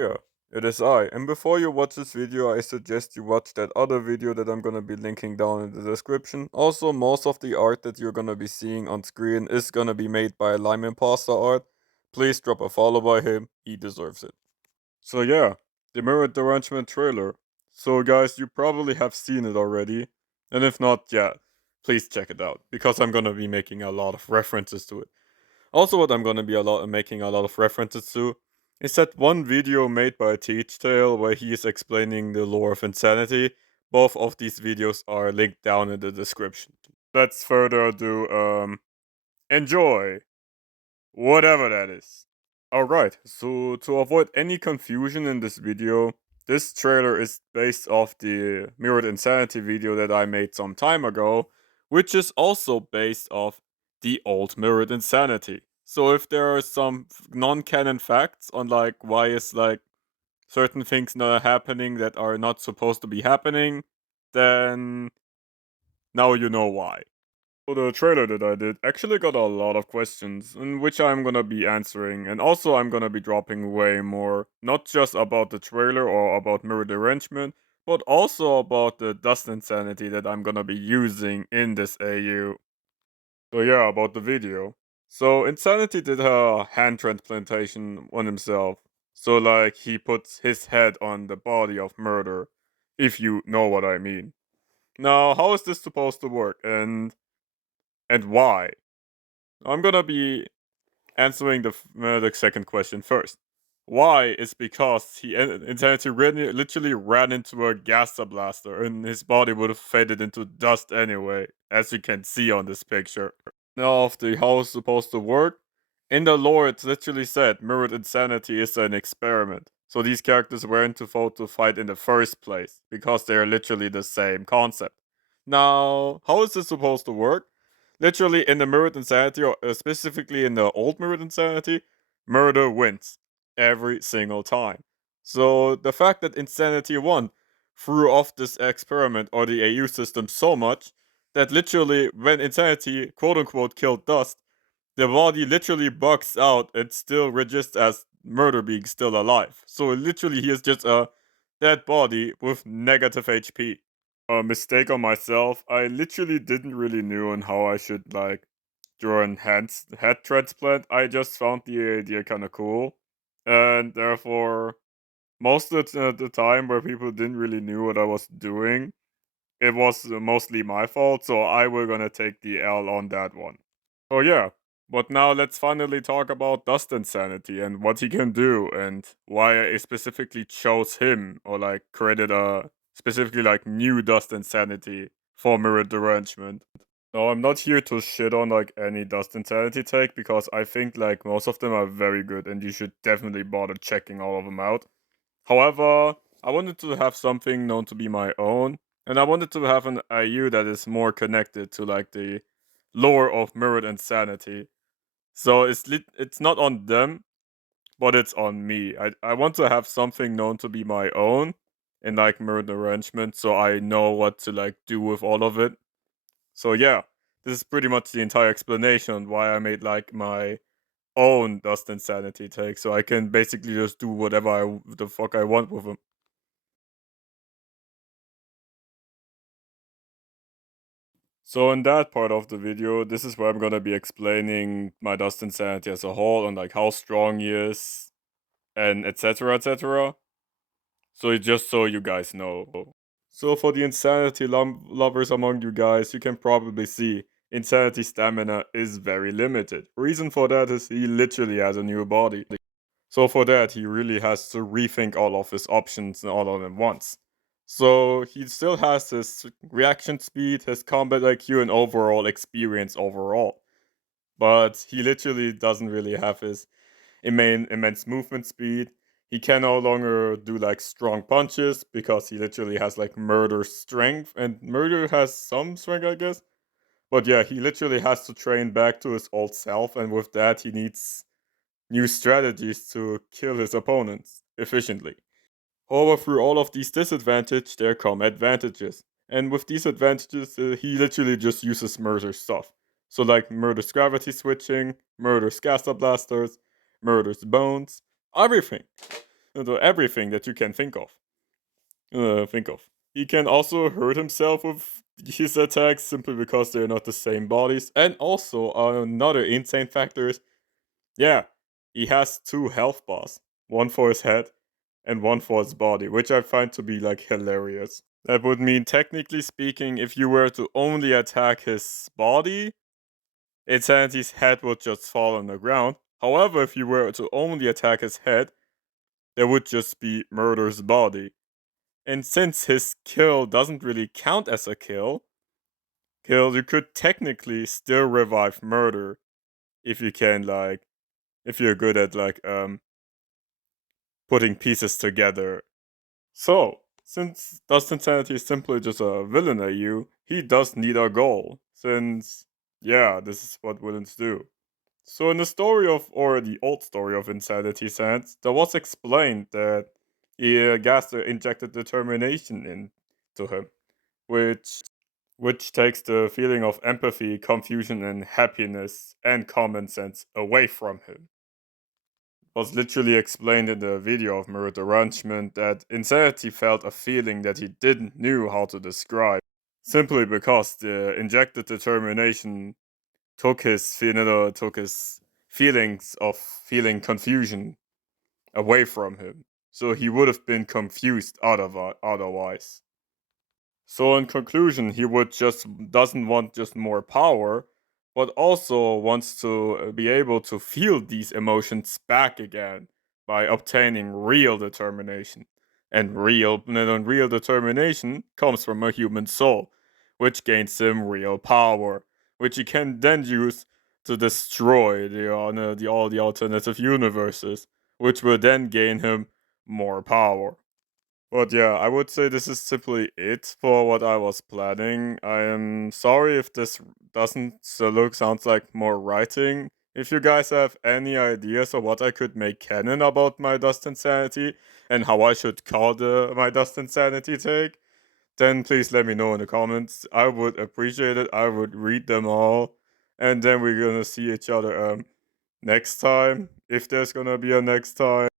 Yeah, it is I. And before you watch this video, I suggest you watch that other video that I'm gonna be linking down in the description. Also, most of the art that you're gonna be seeing on screen is gonna be made by Lime Imposter Art. Please drop a follow by him, he deserves it. So yeah, the Mirrored Derangement trailer. So guys, you probably have seen it already. And if not, yeah, please check it out, because I'm gonna be making a lot of references to it. Also, what I'm gonna be making a lot of references to is that one video made by Teach Tale where he is explaining the lore of insanity. Both of these videos are linked down in the description. Let's further ado, enjoy! Whatever that is. Alright, so to avoid any confusion in this video, this trailer is based off the Mirrored Insanity video that I made some time ago, which is also based off the old Mirrored Insanity. So if there are some non-canon facts on like why is like certain things not happening that are not supposed to be happening, then now you know why. So the trailer that I did actually got a lot of questions, in which I'm gonna be answering, and also I'm gonna be dropping way more, not just about the trailer or about mirror derangement, but also about the Dustinsanity that I'm gonna be using in this AU. So yeah, about the video. So Insanity did a hand transplantation on himself. So like he puts his head on the body of Murder, if you know what I mean. Now, how is this supposed to work, and why? I'm gonna be answering the second question first. Why is because he intended to literally ran into a gas blaster and his body would have faded into dust anyway, as you can see on this picture. Now, of the how it's supposed to work, in the lore it's literally said Mirrored Insanity is an experiment. So these characters weren't supposed to fight in the first place, because they're literally the same concept. Now, how is this supposed to work? Literally, in the Mirrored Insanity, or specifically in the old Mirrored Insanity, murder wins every single time. So the fact that Insanity won threw off this experiment or the AU system so much that literally, when Insanity quote unquote killed Dust, the body literally bugs out and still registers as murder being still alive. So literally, he is just a dead body with negative HP. A mistake on myself. I literally didn't really know on how I should like draw an head transplant. I just found the idea kind of cool, and therefore most of the time where people didn't really knew what I was doing, it was mostly my fault. So I will gonna take the L on that one. Oh yeah. But now let's finally talk about Dustinsanity and what he can do and why I specifically chose him or like created a specifically like new Dustinsanity for Mirror Derangement. No, I'm not here to shit on like any Dustinsanity take because I think like most of them are very good and you should definitely bother checking all of them out. However, I wanted to have something known to be my own, and I wanted to have an IU that is more connected to like the lore of Mirrored Insanity. So it's not on them, but it's on me. I want to have something known to be my own in like Mirrored Arrangement, so I know what to like do with all of it. So yeah, this is pretty much the entire explanation on why I made like my own Dustinsanity take, so I can basically just do whatever the fuck I want with them. So in that part of the video, this is where I'm gonna be explaining my Dustinsanity as a whole and like how strong he is and etc etc. So just so you guys know. So for the Insanity lovers among you guys, you can probably see Insanity stamina is very limited. Reason for that is he literally has a new body. So for that, he really has to rethink all of his options all of them once. So he still has his reaction speed, his combat IQ, and overall experience overall. But he literally doesn't really have his immense movement speed. He can no longer do like strong punches because he literally has like murder strength, and murder has some strength, I guess. But yeah, he literally has to train back to his old self, and with that, he needs new strategies to kill his opponents efficiently. However, through all of these disadvantages, there come advantages. And with these advantages, he literally just uses murder stuff. So like murders gravity switching, murders caster blasters, murders bones, everything. everything that you can think of. He can also hurt himself with his attacks simply because they're not the same bodies. And also, another insane factor is, yeah, he has 2 health bars, one for his head and one for his body, which I find to be like hilarious. That would mean, technically speaking, if you were to only attack his body, Insanity's head would just fall on the ground. However, if you were to only attack his head, there would just be Murder's body. And since his kill doesn't really count as a kill, you could technically still revive Murder if you can, like, if you're good at, like, putting pieces together. So, since Dustinsanity is simply just a villain AU, he does need a goal, since, yeah, this is what villains do. So in the story of, or the old story of Insanity Sands, there was explained that Gaster injected determination into him, which takes the feeling of empathy, confusion, and happiness and common sense away from him. It was literally explained in the video of Mirror Derangement that Insanity felt a feeling that he didn't knew how to describe, simply because the injected determination took his feelings of feeling confusion away from him. So he would have been confused otherwise. So in conclusion, he would just doesn't want just more power, but also wants to be able to feel these emotions back again by obtaining real determination. And real determination comes from a human soul, which gains him real power, which he can then use to destroy all the alternative universes, which will then gain him more power. But yeah, I would say this is simply it for what I was planning. I am sorry if this doesn't sounds like more writing. If you guys have any ideas of what I could make canon about my Dustinsanity and how I should call my Dustinsanity take, then please let me know in the comments. I would appreciate it. I would read them all. And then we're gonna see each other next time, if there's gonna be a next time.